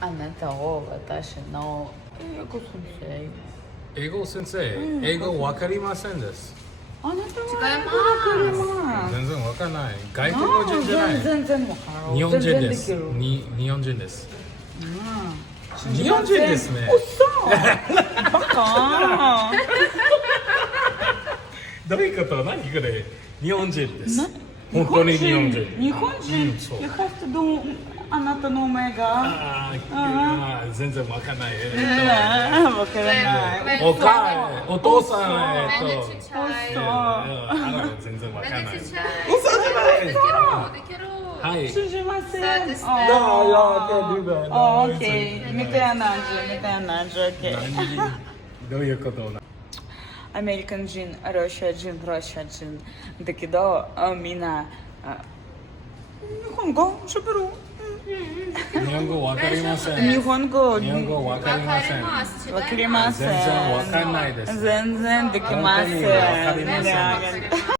あなたを私の英語先生。英語先生、英語わかりませんです。あなたは違います英語わかります。全然わかんない。外国人じゃない。全然わかる。日本人です。全然できる日本人です。うん日本人ですね。嘘バカどういうこと？何これ？日本人ですな。本当に日本人。日本人、うんそう You have to do あなたの目が全然わかんない。わからないお父さん全然わかんない。嘘じゃないできるはい。信じませんそうですね OK みたいな味OK どういうこと？アメリカ人ロシア人だけどみんな日本語しゃべる日本語わかりません。日本語わかりません。わかりません全然わかんないです。全然できません本当にわかりません。